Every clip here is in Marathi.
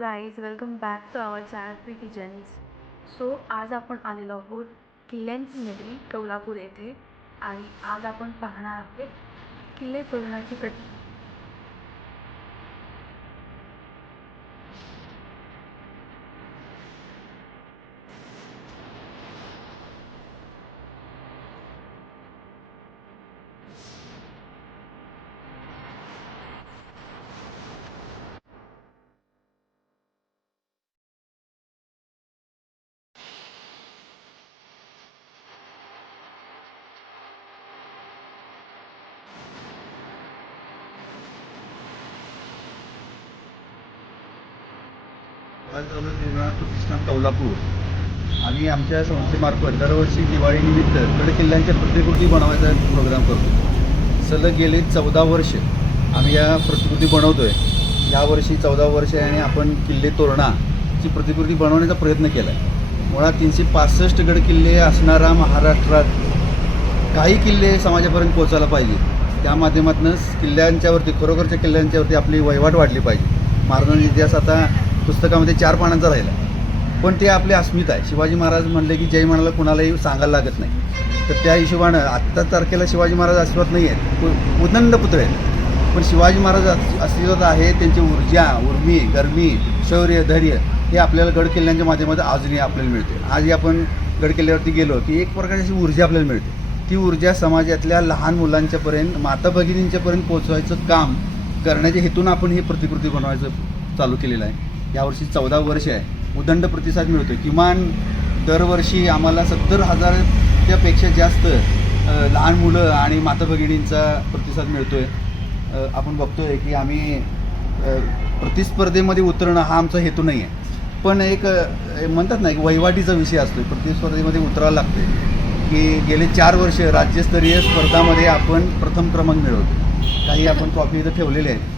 Guys, welcome back to our channel pre kitchens. So आज आपण आलेलो आहोत किल्ल्यांची नगरी कोल्हापूर येथे आणि आज आपण पाहणार आहोत किल्ले तोरणाची प्रतिष्ठान कोल्हापूर आणि आमच्या संस्थेमार्फत दरवर्षी दिवाळीनिमित्त गडकिल्ल्यांच्या प्रतिकृती बनवायचा प्रोग्राम करतो. सलग गेली 14 वर्ष आम्ही या प्रतिकृती बनवतो आहे. यावर्षी 14 वर्ष आणि आपण किल्ले तोरणाची प्रतिकृती बनवण्याचा प्रयत्न केला आहे. मुळात 365 गडकिल्ले असणारा महाराष्ट्रात काही किल्ले समाजापर्यंत पोहोचायला पाहिजे. त्या माध्यमातूनच किल्ल्यांच्यावरती खरोखरच्या किल्ल्यांच्यावरती आपली वहिवाट वाढली पाहिजे. महाराजांचा इतिहास आता पुस्तकामध्ये 4 पानांचा राहिला, पण ते आपले अस्मिता आहे. शिवाजी महाराज म्हणले की जय म्हणाला कुणालाही सांगायला लागत नाही. तर त्या हिशोबानं आत्ता तारखेला शिवाजी महाराज अस्तित्वात नाही आहेत, उदंड पुत्र आहेत. पण शिवाजी महाराज अस्तित्वात आहे. त्यांची ऊर्जा, उर्मी, गरमी, शौर्य, धैर्य हे आपल्याला गडकिल्ल्यांच्या माध्यमातून अजूनही आपल्याला मिळते. आजही आपण गडकिल्ल्यावरती गेलो की एक प्रकारची अशी ऊर्जा आपल्याला मिळते. ती ऊर्जा समाजातल्या लहान मुलांच्यापर्यंत, माता भगिनींच्यापर्यंत पोचवायचं काम करण्याच्या हेतून आपण ही प्रतिकृती बनवायचं चालू केलेलं आहे. यावर्षी 14 वर्ष आहे. उदंड प्रतिसाद मिळतो. किमान दरवर्षी आम्हाला 70,000 पेक्षा जास्त लहान मुलं आणि माता भगिनींचा प्रतिसाद मिळतो आहे. आपण बघतो आहे की आम्ही प्रतिस्पर्धेमध्ये उतरणं हा आमचा हेतू नाही आहे, पण एक म्हणतात ना, एक वहिवाटीचा विषय असतो. प्रतिस्पर्धेमध्ये उतरावं लागते की गेले 4 वर्ष राज्यस्तरीय स्पर्धामध्ये आपण प्रथम क्रमांक मिळवतो. काही आपण ट्रॉफी इथं ठेवलेले आहेत.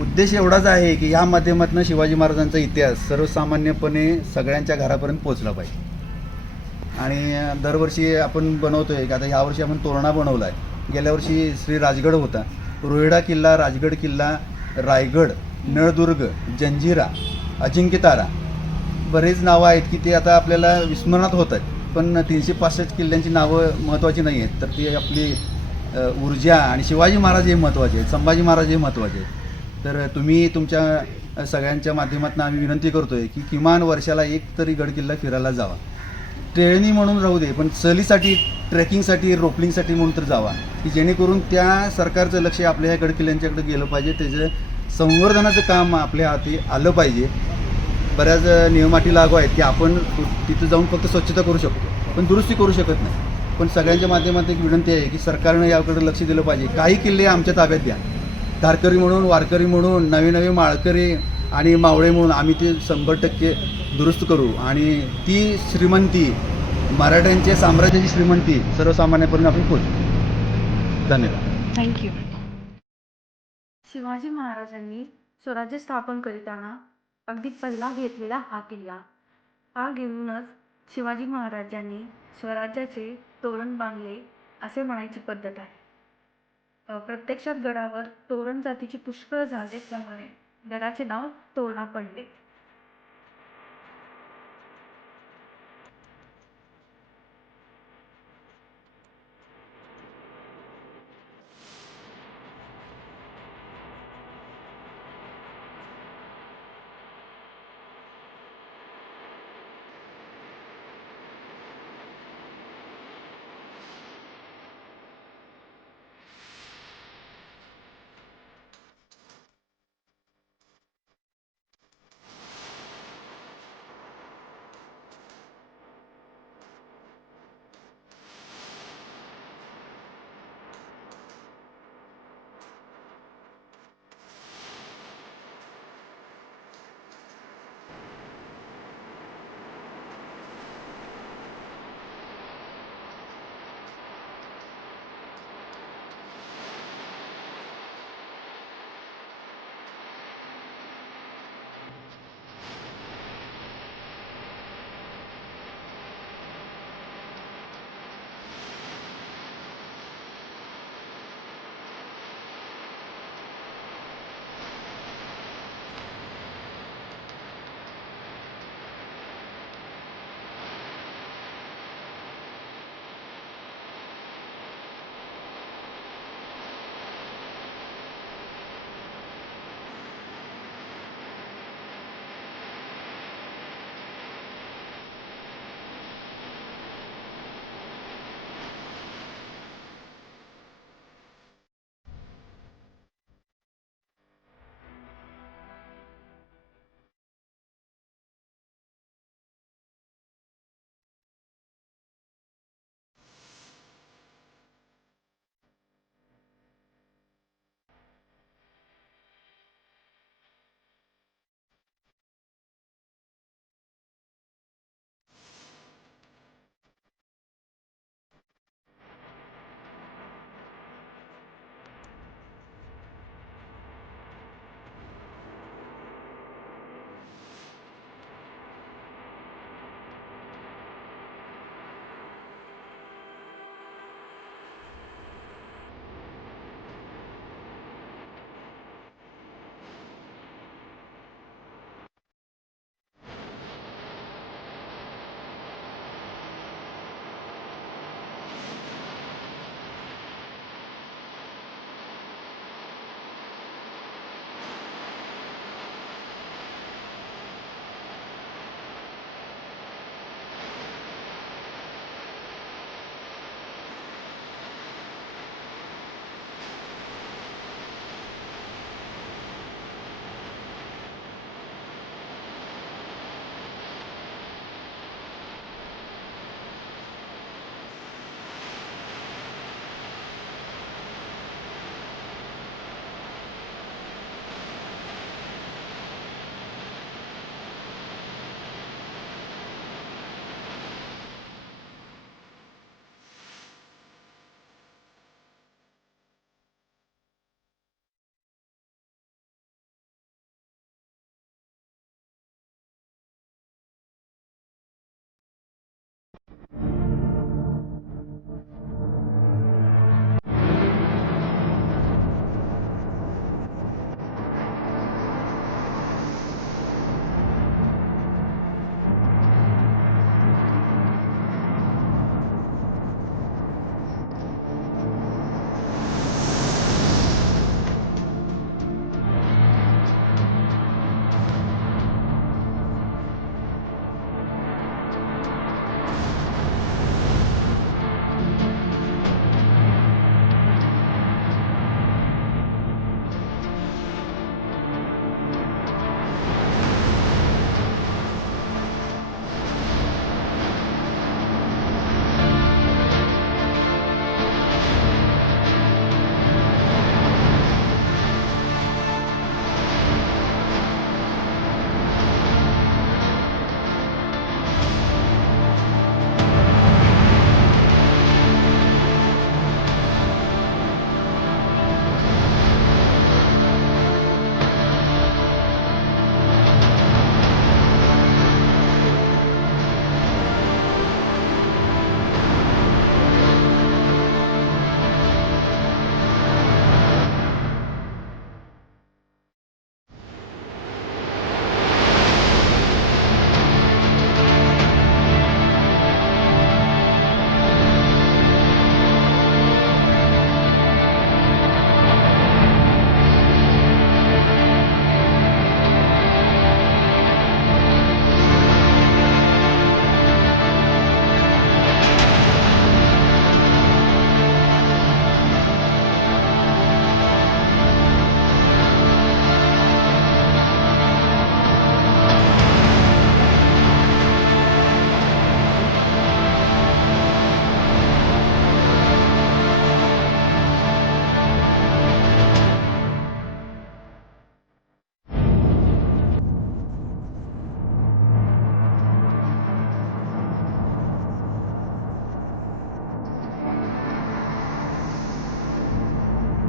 उद्देश एवढाच आहे की या माध्यमातून शिवाजी महाराजांचा इतिहास सर्वसामान्यपणे सगळ्यांच्या घरापर्यंत पोचला पाहिजे. आणि दरवर्षी आपण बनवतो आहे की आता ह्यावर्षी आपण तोरणा बनवला आहे. गेल्या वर्षी श्री राजगड होता, रोहिडा किल्ला, राजगड किल्ला, रायगड, नळदुर्ग, जंजिरा, अजिंक्यतारा, बरेच नावं आहेत की ते आता आपल्याला विस्मरणात होत आहेत. पण 365 किल्ल्यांची नावं महत्त्वाची नाही आहेत, तर ती आपली ऊर्जा आणि शिवाजी महाराज हे महत्त्वाचे आहेत, संभाजी महाराज हे महत्त्वाचे आहेत. तर तुम्ही तुमच्या सगळ्यांच्या माध्यमातून आम्ही विनंती करतो आहे की किमान वर्षाला एक तरी गडकिल्ला फिरायला जावा. ट्रेनी म्हणून राहू दे, पण सहलीसाठी, ट्रेकिंगसाठी, रोपलिंगसाठी म्हणून तर जावा, की जेणेकरून त्या सरकारचं लक्ष आपल्या ह्या गडकिल्ल्यांच्याकडे गेलं पाहिजे. त्याचं संवर्धनाचं काम आपल्या हाती आलं पाहिजे. बऱ्याच नियमाटी लागू आहेत की आपण तिथं जाऊन फक्त स्वच्छता करू शकतो, पण दुरुस्ती करू शकत नाही. पण सगळ्यांच्या माध्यमातून एक विनंती आहे की सरकारनं याकडे लक्ष दिलं पाहिजे. काही किल्ले आमच्या ताब्यात द्या. धारकरी म्हणून, वारकरी म्हणून, नवे नवे माळकरी आणि मावळे म्हणून आम्ही ते 100% दुरुस्त करू आणि ती श्रीमंती, मराठ्यांच्या साम्राज्याची श्रीमंती सर्वसामान्यपर्यंत आपण पोहोचू. धन्यवाद. थँक्यू. शिवाजी महाराजांनी स्वराज्य स्थापन करताना अगदी पहिला घेतलेला हा किल्ला. हा घेऊनच शिवाजी महाराजांनी स्वराज्याचे तोरण बांधले असे म्हणायची पद्धत आहे. प्रत्यक्षात गडावर तोरण जातीची पुष्कळ झाडे असल्यामुळे गडाचे नाव तोरणा पडले.